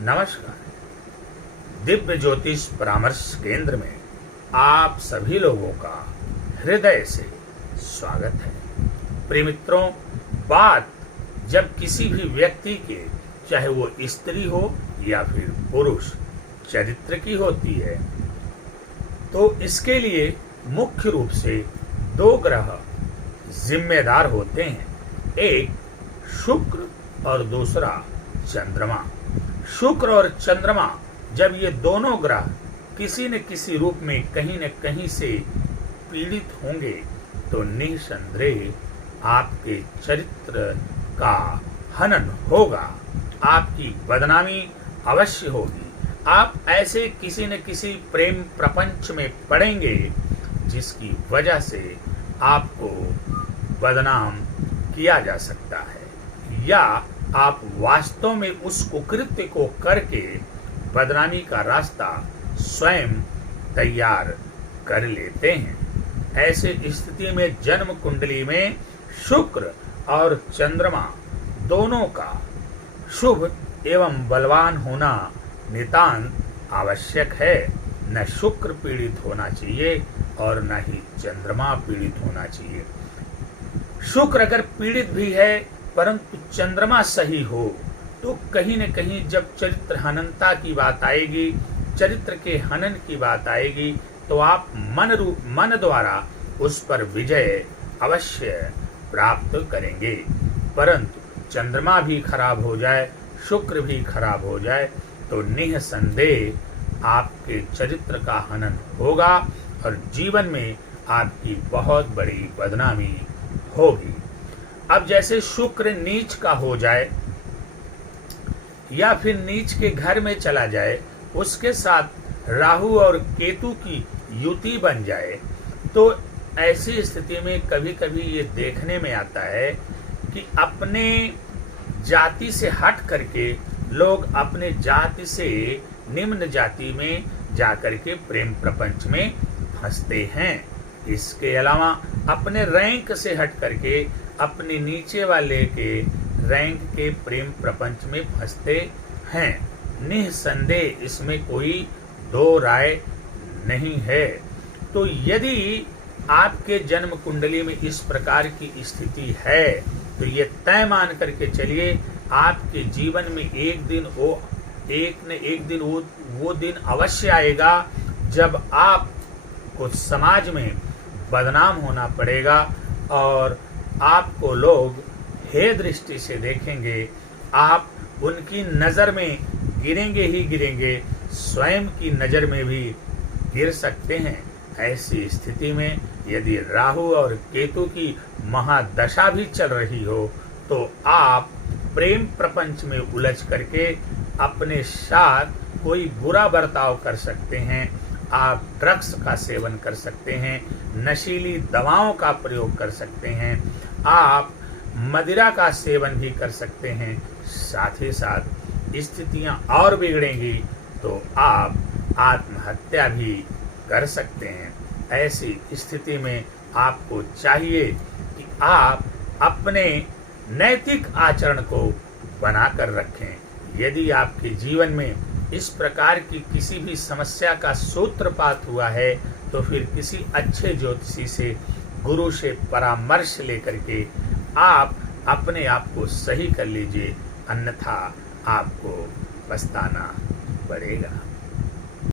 नमस्कार। दिव्य ज्योतिष परामर्श केंद्र में आप सभी लोगों का हृदय से स्वागत है। प्रिय मित्रों, बात जब किसी भी व्यक्ति के, चाहे वो स्त्री हो या फिर पुरुष, चरित्र की होती है, तो इसके लिए मुख्य रूप से दो ग्रह जिम्मेदार होते हैं, एक शुक्र और दूसरा चंद्रमा। शुक्र और चंद्रमा जब ये दोनों ग्रह किसी न किसी रूप में कहीं न कहीं से पीड़ित होंगे तो निसंदेह आपके चरित्र का हनन होगा, आपकी बदनामी अवश्य होगी। आप ऐसे किसी न किसी प्रेम प्रपंच में पड़ेंगे जिसकी वजह से आपको बदनाम किया जा सकता है, या आप वास्तव में उस कुकृत्य को करके बदनामी का रास्ता स्वयं तैयार कर लेते हैं। ऐसे स्थिति में जन्म कुंडली में शुक्र और चंद्रमा दोनों का शुभ एवं बलवान होना नितांत आवश्यक है। न शुक्र पीड़ित होना चाहिए और न ही चंद्रमा पीड़ित होना चाहिए। शुक्र अगर पीड़ित भी है परंतु चंद्रमा सही हो तो कहीं न कहीं जब चरित्र हननता की बात आएगी, चरित्र के हनन की बात आएगी, तो आप मन द्वारा उस पर विजय अवश्य प्राप्त करेंगे। परंतु चंद्रमा भी खराब हो जाए, शुक्र भी खराब हो जाए तो निसंदेह आपके चरित्र का हनन होगा और जीवन में आपकी बहुत बड़ी बदनामी होगी। अब जैसे शुक्र नीच का हो जाए या फिर नीच के घर में चला जाए, उसके साथ राहु और केतु की युति बन जाए, तो ऐसी स्थिति में कभी कभी ये देखने में आता है कि अपने जाति से हट करके लोग अपने जाति से निम्न जाति में जाकर के प्रेम प्रपंच में फंसते हैं। इसके अलावा अपने रैंक से हट करके अपने नीचे वाले के रैंक के प्रेम प्रपंच में फंसते हैं। निसंदेह इसमें कोई दो राय नहीं है। तो यदि आपके जन्म कुंडली में इस प्रकार की स्थिति है तो ये तय मान करके चलिए, आपके जीवन में एक न एक दिन वो दिन अवश्य आएगा जब आपको समाज में बदनाम होना पड़ेगा और आपको लोग हे दृष्टि से देखेंगे। आप उनकी नजर में गिरेंगे ही गिरेंगे, स्वयं की नजर में भी गिर सकते हैं। ऐसी स्थिति में यदि राहु और केतु की महादशा भी चल रही हो तो आप प्रेम प्रपंच में उलझ करके अपने साथ कोई बुरा बर्ताव कर सकते हैं। आप ड्रग्स का सेवन कर सकते हैं, नशीली दवाओं का प्रयोग कर सकते हैं, आप मदिरा का सेवन भी कर सकते हैं। साथ ही साथ स्थितियां और बिगड़ेंगी तो आप आत्महत्या भी कर सकते हैं। ऐसी स्थिति में आपको चाहिए कि आप अपने नैतिक आचरण को बनाकर रखें। यदि आपके जीवन में इस प्रकार की किसी भी समस्या का सूत्रपात हुआ है तो फिर किसी अच्छे ज्योतिषी से, गुरु से परामर्श लेकर के आप अपने आप को सही कर लीजिए, अन्यथा आपको पछताना पड़ेगा।